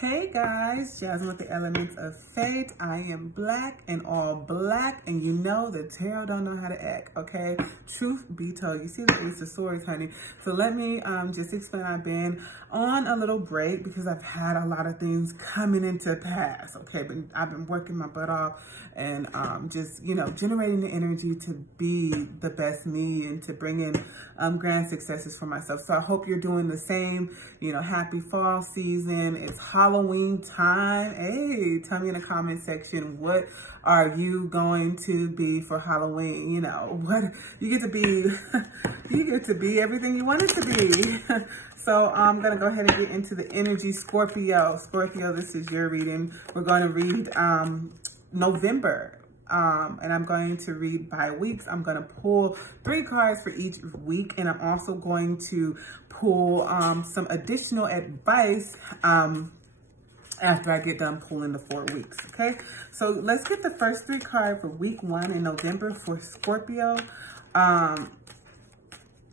Hey guys, Jasmine with the elements of fate. I am black and all black, and you know the tarot don't know how to act, okay? Truth be told, you see the Ace of Swords, honey. So let me just explain. I've been on a little break because I've had a lot of things coming into pass, okay? But I've been working my butt off and just, you know, generating the energy to be the best me and to bring in grand successes for myself. So I hope you're doing the same. You know, happy fall season. It's Halloween time. Hey, tell me in the comment section, what are you going to be for Halloween? You know, what you get to be, you get to be everything you want it to be. So I'm going to go ahead and get into the energy. Scorpio, this is your reading. We're going to read November. And I'm going to read by weeks. I'm going to pull 3 cards for each week. And I'm also going to pull some additional advice after I get done pulling the 4 weeks. Okay, so let's get the first 3 cards for week 1 in November for Scorpio.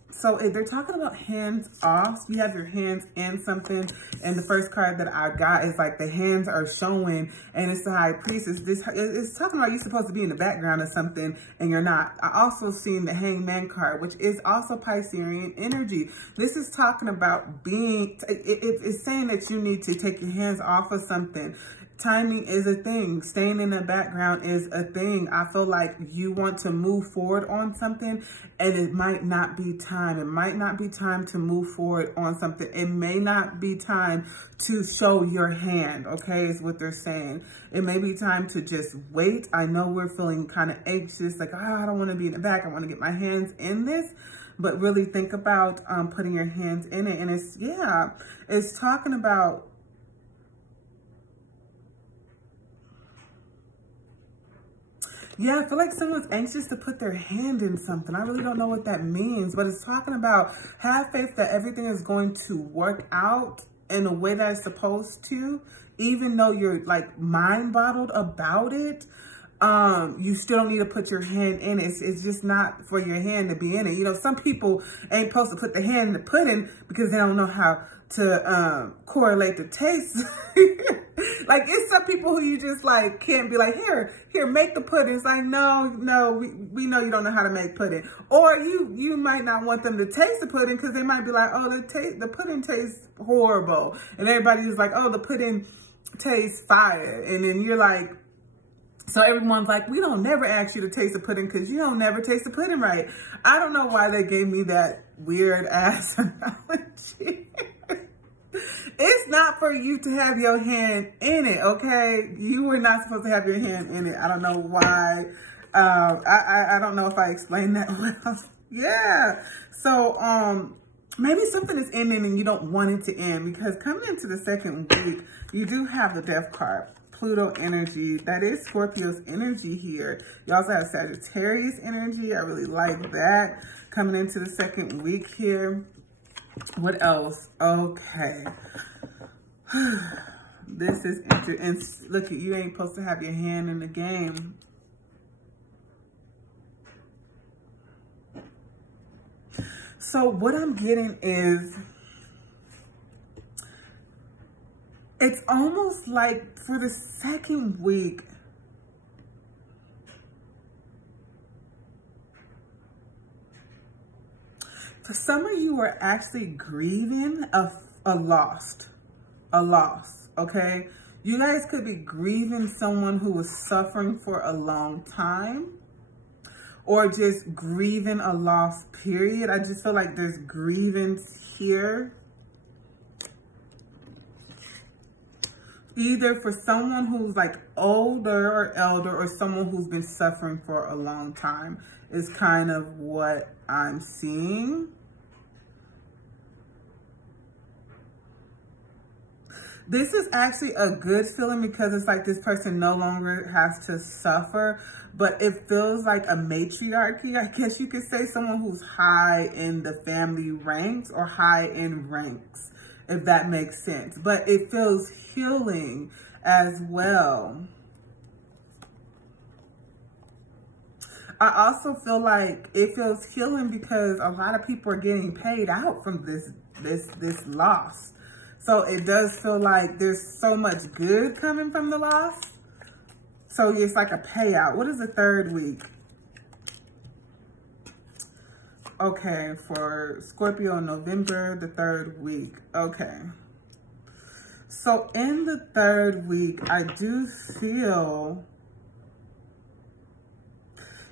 So if they're talking about hands off, you have your hands in something, and the first card that I got is like the hands are showing, and it's the High Priestess. It's talking about you're supposed to be in the background of something, and you're not. I also seen the Hangman card, which is also Piscean energy. This is talking about being, it's saying that you need to take your hands off of something. Timing is a thing. Staying in the background is a thing. I feel like you want to move forward on something and it might not be time. It might not be time to move forward on something. It may not be time to show your hand, okay, is what they're saying. It may be time to just wait. I know we're feeling kind of anxious, like, oh, I don't want to be in the back. I want to get my hands in this. But really think about putting your hands in it. And it's, yeah, it's talking about, yeah, I feel like someone's anxious to put their hand in something. I really don't know what that means, but it's talking about have faith that everything is going to work out in a way that it's supposed to, even though you're like mind bottled about it. You still don't need to put your hand in it. It's just not for your hand to be in it. You know, some people ain't supposed to put the hand in the pudding because they don't know how to correlate the taste. Like, it's some people who you just like can't be like, here, make the pudding. It's like, no, we know you don't know how to make pudding. Or you might not want them to taste the pudding because they might be like, oh, the pudding tastes horrible. And everybody's like, oh, the pudding tastes fire. And then you're like, so everyone's like, we don't never ask you to taste the pudding because you don't never taste the pudding right. I don't know why they gave me that weird ass analogy. It's not for you to have your hand in it, okay? You were not supposed to have your hand in it. I don't know why. I don't know if I explained that well. Yeah. So maybe something is ending and you don't want it to end, because coming into the second week, you do have the Death card. Pluto energy. That is Scorpio's energy here. You also have Sagittarius energy. I really like that. Coming into the second week here. What else? Okay. This is interesting. And look, you ain't supposed to have your hand in the game. So what I'm getting is, it's almost like for the second week, for some of you are actually grieving a loss, okay? You guys could be grieving someone who was suffering for a long time, or just grieving a loss, period. I just feel like there's grievance here. Either for someone who's like older or elder, or someone who's been suffering for a long time is kind of what I'm seeing. This is actually a good feeling because it's like this person no longer has to suffer, but it feels like a matriarchy. I guess you could say someone who's high in the family ranks or high in ranks, if that makes sense. But it feels healing as well. I also feel like it feels healing because a lot of people are getting paid out from this loss. So it does feel like there's so much good coming from the loss. So it's like a payout. What is the third week? Okay, for Scorpio, November, the third week. Okay. So in the third week, I do feel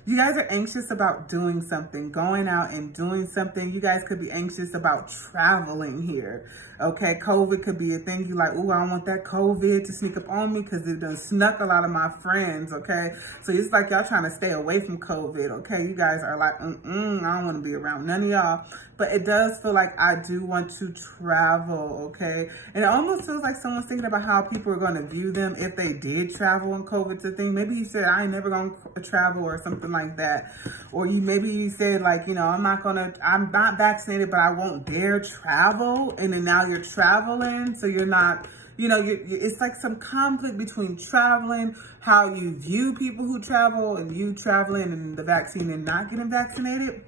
you guys are anxious about doing something, going out and doing something. You guys could be anxious about traveling here. Okay, COVID could be a thing. You're like, oh, I don't want that COVID to sneak up on me because it done snuck a lot of my friends, okay? So it's like y'all trying to stay away from COVID, okay? You guys are like, I don't want to be around none of y'all. But it does feel like I do want to travel, okay? And it almost feels like someone's thinking about how people are going to view them if they did travel and COVID's a thing. Maybe you said, I ain't never going to travel or something like that. Or maybe you said like, you know, I'm not vaccinated, but I won't dare travel. And then now you're traveling. So you're not, you know, it's like some conflict between traveling, how you view people who travel and you traveling and the vaccine and not getting vaccinated.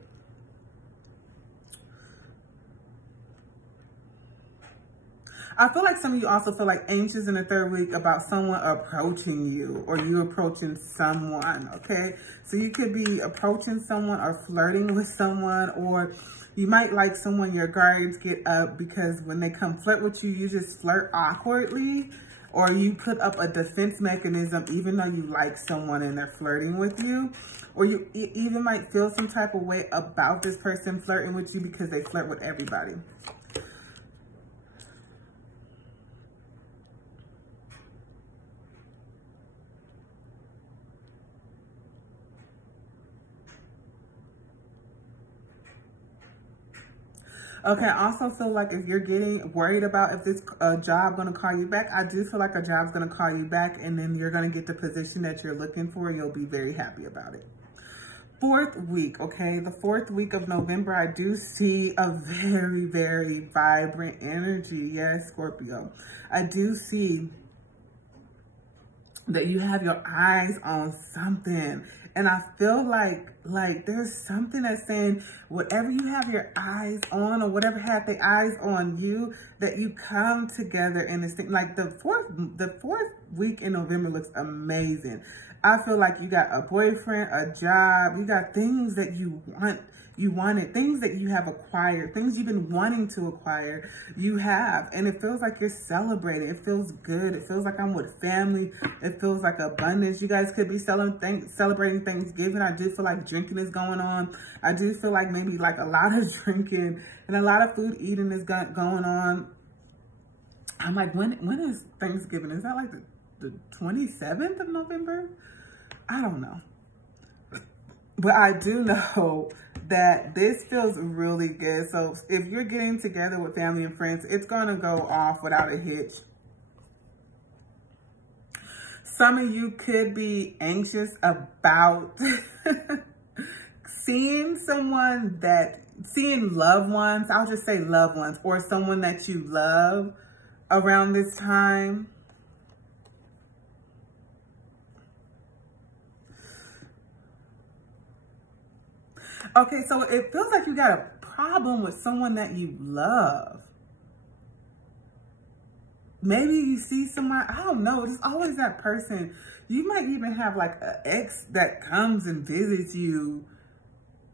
I feel like some of you also feel like anxious in the third week about someone approaching you or you approaching someone, okay? So you could be approaching someone or flirting with someone, or you might like someone, your guards get up because when they come flirt with you, you just flirt awkwardly, or you put up a defense mechanism even though you like someone and they're flirting with you. Or you even might feel some type of way about this person flirting with you because they flirt with everybody. Okay, I also feel like if you're getting worried about if this job going to call you back, I do feel like a job's going to call you back and then you're going to get the position that you're looking for and you'll be very happy about it. Fourth week, okay? The fourth week of November, I do see a very, very vibrant energy. Yes, Scorpio. I do see that you have your eyes on something. And I feel like there's something that's saying whatever you have your eyes on or whatever had the eyes on you, that you come together in this thing. Like the fourth week in November looks amazing. I feel like you got a boyfriend, a job, you got things that you wanted, things that you have acquired, things you've been wanting to acquire, you have. And it feels like you're celebrating. It feels good. It feels like I'm with family. It feels like abundance. You guys could be celebrating Thanksgiving. I do feel like drinking is going on. I do feel like maybe like a lot of drinking and a lot of food eating is going on. I'm like, when is Thanksgiving? Is that like the 27th of November? I don't know. But I do know that this feels really good. So if you're getting together with family and friends, it's going to go off without a hitch. Some of you could be anxious about seeing loved ones. I'll just say loved ones, or someone that you love around this time. Okay, so it feels like you got a problem with someone that you love. Maybe you see someone, I don't know, there's always that person. You might even have like an ex that comes and visits you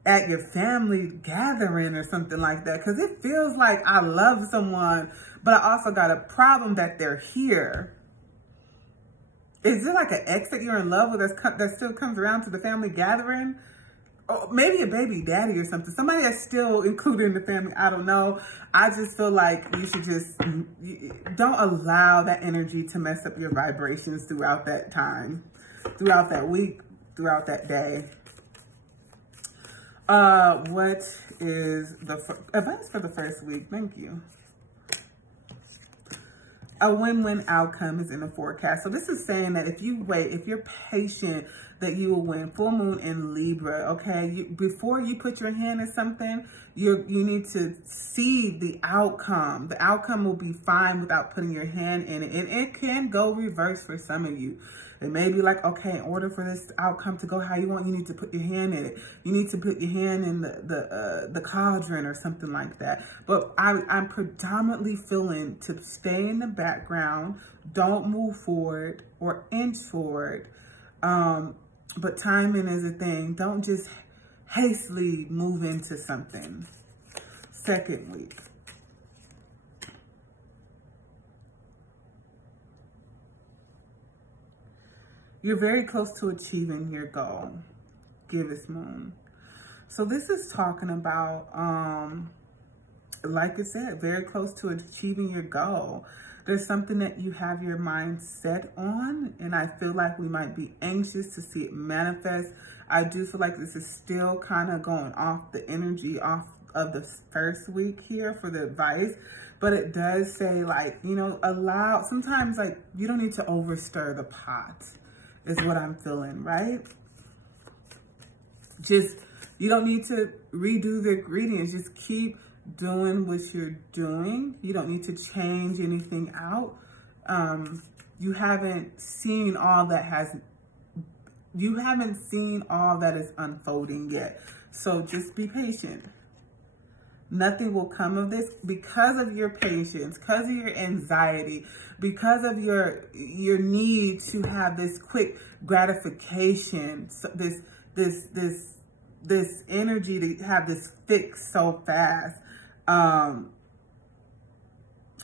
at your family gathering or something like that. Because it feels like I love someone, but I also got a problem that they're here. Is it like an ex that you're in love with that still comes around to the family gathering? Or maybe a baby daddy or something. Somebody that's still included in the family. I don't know. I just feel like you should just don't allow that energy to mess up your vibrations throughout that time, throughout that week, throughout that day. What is the advice for the first week? Thank you. A win-win outcome is in the forecast. So this is saying that if you wait, if you're patient, that you will win. Full moon in Libra, okay? Before you put your hand in something, you need to see the outcome. The outcome will be fine without putting your hand in it. And it can go reverse for some of you. It may be like, okay, in order for this outcome to go how you want, you need to put your hand in it. You need to put your hand in the cauldron or something like that. But I'm predominantly feeling to stay in the background. Don't move forward or inch forward. But timing is a thing. Don't just hastily move into something. Second week. You're very close to achieving your goal. Gibbous moon. So this is talking about, like I said, very close to achieving your goal. There's something that you have your mind set on, and I feel like we might be anxious to see it manifest. I do feel like this is still kind of going off the energy off of the first week here for the advice, but it does say, like, you know, sometimes, like, you don't need to overstir the pot, is what I'm feeling, right? You don't need to redo the ingredients. Just keep doing what you're doing. You don't need to change anything out. You haven't seen all that is unfolding yet. So just be patient. Nothing will come of this because of your patience, because of your anxiety, because of your need to have this quick gratification, so this energy to have this fix so fast.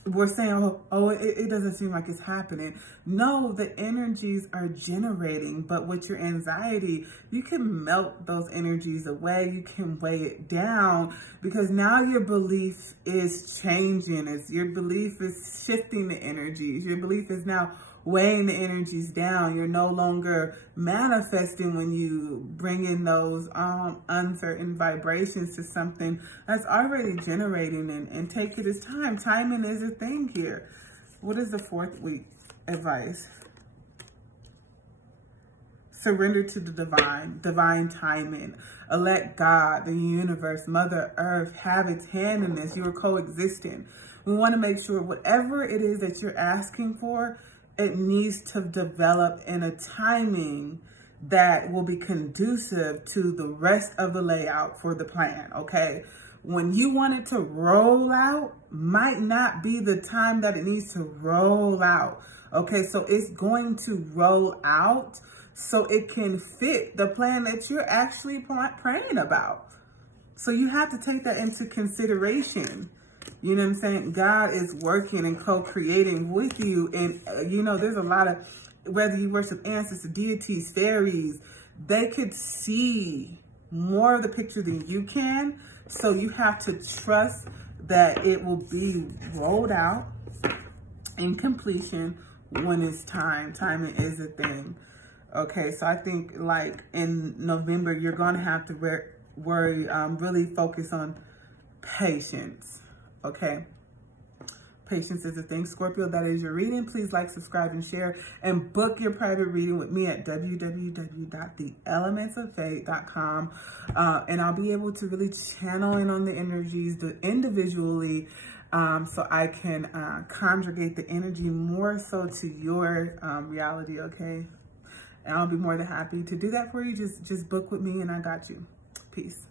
We're saying, it doesn't seem like it's happening. No, the energies are generating, but with your anxiety, you can melt those energies away. You can weigh it down because now your belief is changing. Your belief is shifting the energies. Your belief is now weighing the energies down. You're no longer manifesting when you bring in those uncertain vibrations to something that's already generating, and take it as time. Timing is a thing here. What is the fourth week advice? Surrender to the divine timing. Let God, the universe, Mother Earth have its hand in this. You are coexisting. We want to make sure whatever it is that you're asking for, it needs to develop in a timing that will be conducive to the rest of the layout for the plan, okay? When you want it to roll out, might not be the time that it needs to roll out, okay? So it's going to roll out so it can fit the plan that you're actually praying about. So you have to take that into consideration. You know what I'm saying? God is working and co-creating with you. And, you know, there's a lot of, whether you worship ancestors, deities, fairies, they could see more of the picture than you can. So you have to trust that it will be rolled out in completion when it's time. Timing is a thing. Okay, so I think like in November, you're going to have to really focus on patience. Okay, patience is a thing. Scorpio, that is your reading. Please like, subscribe, and share, and book your private reading with me at www.theelementsoffayte.com. And I'll be able to really channel in on the energies individually, so I can conjugate the energy more so to your reality, okay? And I'll be more than happy to do that for you. Just book with me and I got you. Peace.